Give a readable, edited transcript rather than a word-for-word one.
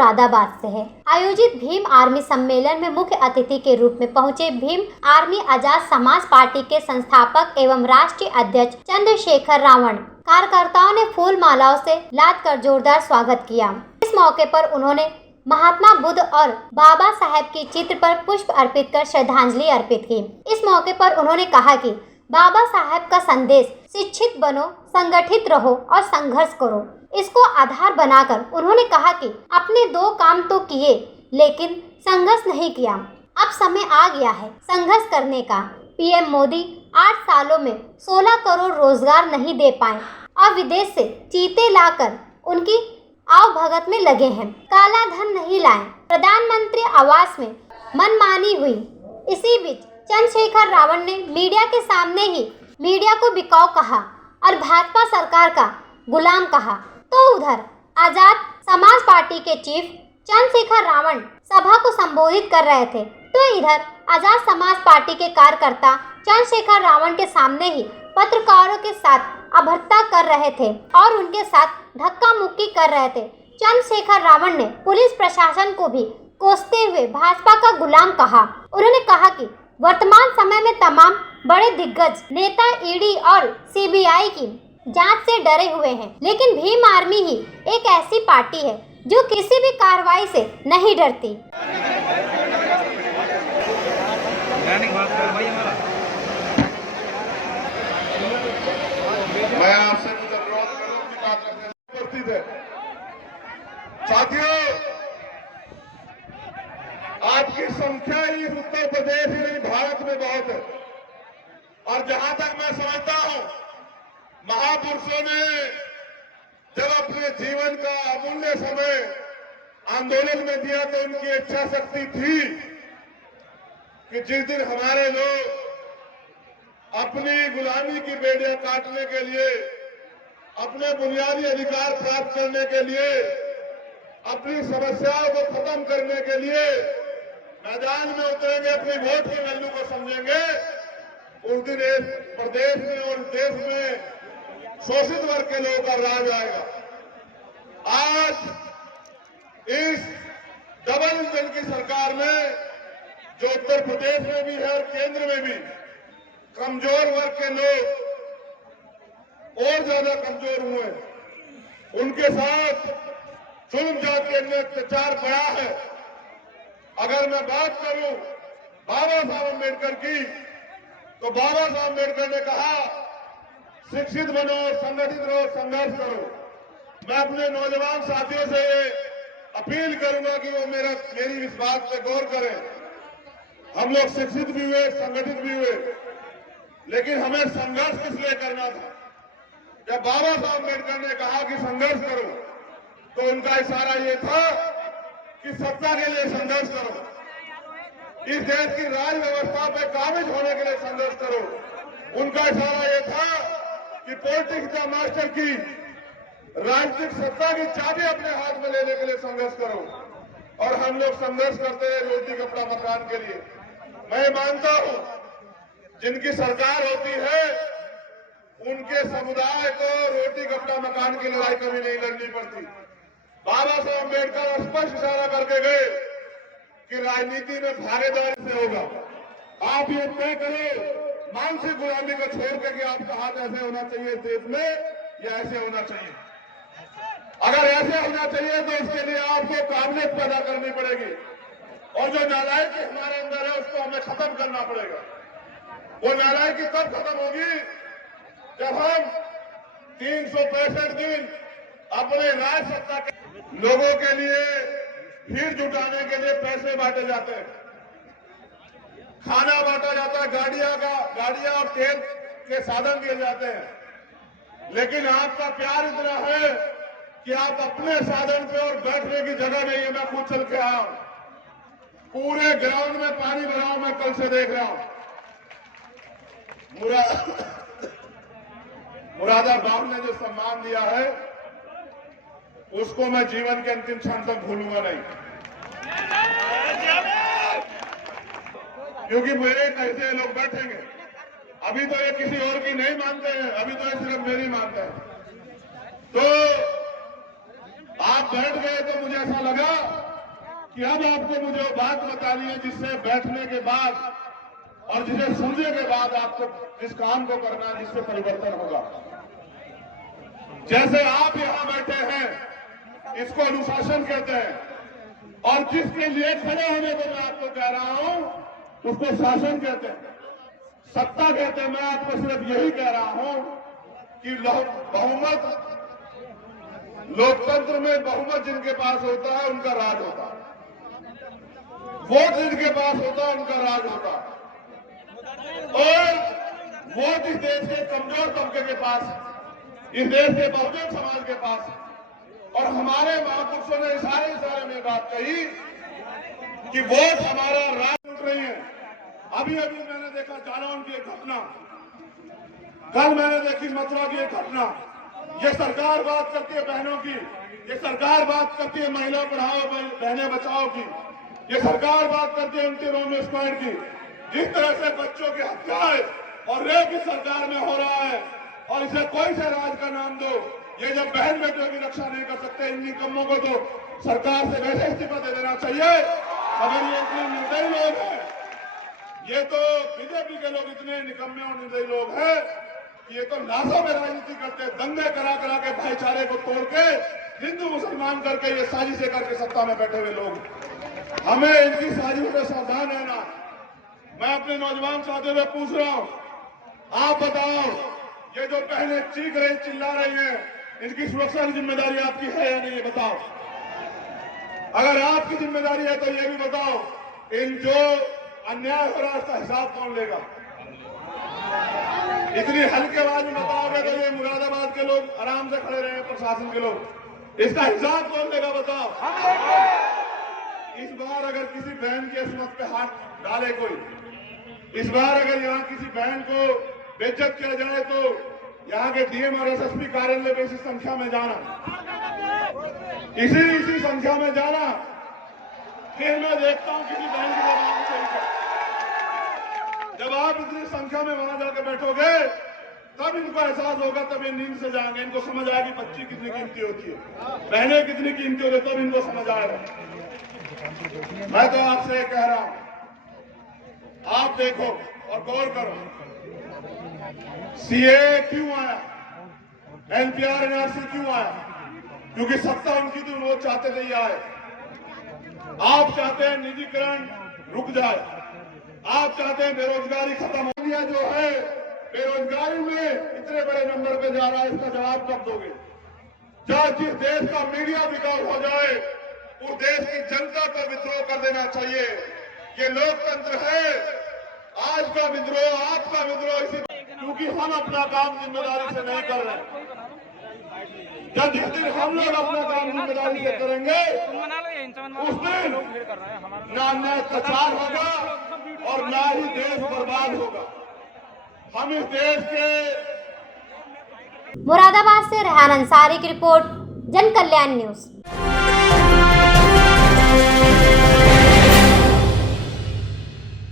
मुरादाबाद से है। आयोजित भीम आर्मी सम्मेलन में मुख्य अतिथि के रूप में पहुंचे भीम आर्मी आजाद समाज पार्टी के संस्थापक एवं राष्ट्रीय अध्यक्ष चंद्रशेखर रावण कार्यकर्ताओं ने फूल मालाओं से लाद कर जोरदार स्वागत किया। इस मौके पर उन्होंने महात्मा बुद्ध और बाबा साहेब की चित्र पर पुष्प अर्पित कर श्रद्धांजलि अर्पित की। इस मौके पर उन्होंने कहा कि बाबा साहेब का संदेश शिक्षित बनो, संगठित रहो और संघर्ष करो, इसको आधार बनाकर उन्होंने कहा कि आपने 2 काम तो किए लेकिन संघर्ष नहीं किया। अब समय आ गया है संघर्ष करने का। पीएम मोदी 8 सालों में 16 करोड़ रोजगार नहीं दे पाए और विदेश से चीते लाकर उनकी आवभगत में लगे हैं। काला धन नहीं लाए, प्रधानमंत्री आवास में मनमानी हुई। इसी बीच चंद्रशेखर रावण ने मीडिया के सामने ही मीडिया को बिकाऊ कहा और भाजपा सरकार का गुलाम कहा। तो उधर आजाद समाज पार्टी के चीफ चंद्रशेखर रावण सभा को संबोधित कर रहे थे, तो इधर आजाद समाज पार्टी के कार्यकर्ता चंद्रशेखर रावण के सामने ही पत्रकारों के साथ अभद्रता कर रहे थे और उनके साथ धक्का मुक्की कर रहे थे। चंद्रशेखर रावण ने पुलिस प्रशासन को भी कोसते हुए भाजपा का गुलाम कहा। उन्होंने कहा कि वर्तमान समय में तमाम बड़े दिग्गज नेता ईडी और सीबीआई की जांच से डरे हुए हैं, लेकिन भीम आर्मी ही एक ऐसी पार्टी है जो किसी भी कार्रवाई से नहीं डरती। मैं आपसे कुछ अनुरोध करूं कि बात करने से उपस्थित है। साथियों, आपकी संख्या ही उत्तर प्रदेश ही नहीं भारत में बहुत है और जहां तक मैं समझता हूं, महापुरुषों ने जब अपने जीवन का अमूल्य समय आंदोलन में दिया तो उनकी इच्छा शक्ति थी कि जिस दिन हमारे लोग अपनी गुलामी की बेड़ियां काटने के लिए, अपने बुनियादी अधिकार प्राप्त करने के लिए, अपनी समस्याओं को खत्म करने के लिए मैदान में उतरेंगे, अपनी वोट की वैल्यू को समझेंगे, उस दिन इस प्रदेश में और देश में शोषित वर्ग के लोगों का राज आएगा। आज इस डबल इंजन की सरकार में, जो उत्तर प्रदेश में भी है और केंद्र में भी, कमजोर वर्ग के लोग और ज्यादा कमजोर हुए, उनके साथ जुल्म जाति ने अत्याचार बढ़ा है। अगर मैं बात करूं बाबा साहब अम्बेडकर की, तो बाबा साहब अम्बेडकर ने कहा शिक्षित बनो, संगठित रहो, संघर्ष करो। मैं अपने नौजवान साथियों से अपील करूंगा कि वो मेरी इस बात पे गौर करें। हम लोग शिक्षित भी हुए, संगठित भी हुए, लेकिन हमें संघर्ष किस लिए करना था? जब बाबा साहब अम्बेडकर ने कहा कि संघर्ष करो, तो उनका इशारा ये था कि सत्ता के लिए संघर्ष करो, इस देश की राज व्यवस्था पे काबिज होने के लिए संघर्ष करो। उनका इशारा ये था कि पॉलिटिक्स का मास्टर की राजनीतिक सत्ता की चाबी अपने हाथ में लेने के लिए संघर्ष करो। और हम लोग संघर्ष करते हैं रोटी कपड़ा मकान के लिए। मैं मानता हूं जिनकी सरकार होती है उनके समुदाय को रोटी कपड़ा मकान की लड़ाई कभी नहीं लड़नी पड़ती। बाबा साहब अम्बेडकर स्पष्ट इशारा करके गए कि राजनीति में भागीदारी से होगा। आप ये तय करें मानसिक गुलामी को छोड़ के कि आपका हाथ ऐसे होना चाहिए देश में या ऐसे होना चाहिए। अगर ऐसे होना चाहिए तो उसके लिए आपको काबिलियत पैदा करनी पड़ेगी और जो नालायकी हमारे अंदर है उसको हमें खत्म करना पड़ेगा। वो नालायकी तब खत्म होगी जब हम 365 दिन अपने राज सत्ता के लोगों के लिए भीड़ जुटाने के लिए पैसे बांटे जाते हैं, खाना बांटा जाता है, गाड़ियां और तेल के साधन दिए जाते हैं, लेकिन आपका प्यार इतना है कि आप अपने साधन पे और बैठने की जगह नहीं है। मैं खुद चल के आया हूं, पूरे ग्राउंड में पानी भरा हूं, मैं कल से देख रहा हूं। मुरादाबाद ने जो सम्मान दिया है उसको मैं जीवन के अंतिम क्षण तक भूलूंगा नहीं, क्योंकि मेरे कैसे लोग बैठेंगे। अभी तो ये किसी और की नहीं मानते हैं, अभी तो ये सिर्फ मेरी मानते हैं। तो आज आप बैठ गए तो मुझे ऐसा लगा कि अब आपको मुझे वो बात बतानी है जिससे बैठने के बाद और जिसे सुनने के बाद आपको जिस काम को करना है जिससे परिवर्तन होगा। जैसे आप यहां बैठे हैं इसको अनुशासन कहते हैं और जिसके लिए खड़े होने को मैं आपको कह रहा हूं उसको शासन कहते हैं, सत्ता कहते हैं। मैं आपको सिर्फ यही कह रहा हूं कि बहुमत, लोकतंत्र में बहुमत जिनके पास होता है उनका राज होता है, वोट जिनके पास होता है उनका राज होता है। और वोट इस देश के कमजोर तबके के पास, इस देश के बहुजन समाज के पास। और हमारे महापुरुषों ने इशारे में बात कही कि वोट हमारा राज उठ रही है। अभी मैंने देखा जालौन की एक घटना, कल मैंने देखी मथुरा की एक घटना। ये सरकार बात करती है बहनों की, ये सरकार बात करती है महिला पढ़ाओ बहनें बचाओ की, ये सरकार बात करती है एंटी रोमियो स्क्वाड की। जिस तरह से बच्चों की हत्याएं और रेप इस सरकार में हो रहा है और इसे कोई से राज का नाम दो, ये जब बहन बेटियों की रक्षा नहीं कर सकते इन निकम्मों को तो सरकार से वैसे इस्तीफा दे देना चाहिए। अगर ये इतने निर्दयी लोग हैं, ये तो बीजेपी के लोग इतने निकम्मे और निर्दयी लोग हैं कि ये तो लाशों में राजनीति करते हैं, दंगे करा के भाईचारे को तोड़ के हिंदू मुसलमान करके ये साजिशें करके सत्ता में बैठे हुए लोग। हमें इनकी साजिशों से सावधान रहना। मैं अपने नौजवान साथियों से पूछ रहा हूं, आप बताओ, ये जो बहनें चीख रही चिल्ला रही हैं, इनकी सुरक्षा की जिम्मेदारी आपकी है या नहीं, ये बताओ। अगर आपकी जिम्मेदारी है तो ये भी बताओ, इन जो अन्याय हो रहा है उसका हिसाब कौन लेगा? इतनी हल्की आवाज में बताओगे तो ये मुरादाबाद के लोग आराम से खड़े रहे, प्रशासन के लोग, इसका हिसाब कौन लेगा बताओ। इस बार अगर किसी बहन की अस्मत पे हाथ डाले कोई, इस बार अगर यहाँ किसी बहन को बेइज्जत किया जाए तो यहाँ के डीएम और एसएसपी कार्यालय में इसी संख्या में जाना, इसी संख्या में जाना। फिर मैं देखता हूँ किसी बहन की जबान से। जब आप इतनी संख्या में वहां जाकर बैठोगे तब इनको एहसास होगा, तब ये नींद से जाएंगे, इनको समझ आएगी बच्ची कितनी कीमती होती है, बहनें कितनी कीमती होती है, तब इनको समझ आएगा। मैं तो आपसे कह रहा हूं, आप देखो और गौर करो, सीए क्यों आया, एनपीआर एनआरसी क्यों आया? क्योंकि सत्ता उनकी थी, वो चाहते थे ये आए। आप चाहते हैं निजीकरण रुक जाए, आप चाहते हैं बेरोजगारी खत्म हो गया। जो है बेरोजगारी में इतने बड़े नंबर पे जा रहा है, इसका जवाब कब दोगे? जब जिस देश का मीडिया बिकाऊ हो जाए उस देश की जनता पर विद्रोह कर देना चाहिए। ये लोकतंत्र है। आज का विद्रोह, आज का विद्रोह इसी, क्योंकि हम अपना काम जिम्मेदारी से नहीं कर रहे। जब जिस दिन हम लोग अपना काम जिम्मेदारी से करेंगे उस दिन ना अन्याय प्रचार होगा और ना ही देश बर्बाद होगा। हम इस देश के मुरादाबाद से रेहान अंसारी की रिपोर्ट, जन कल्याण न्यूज।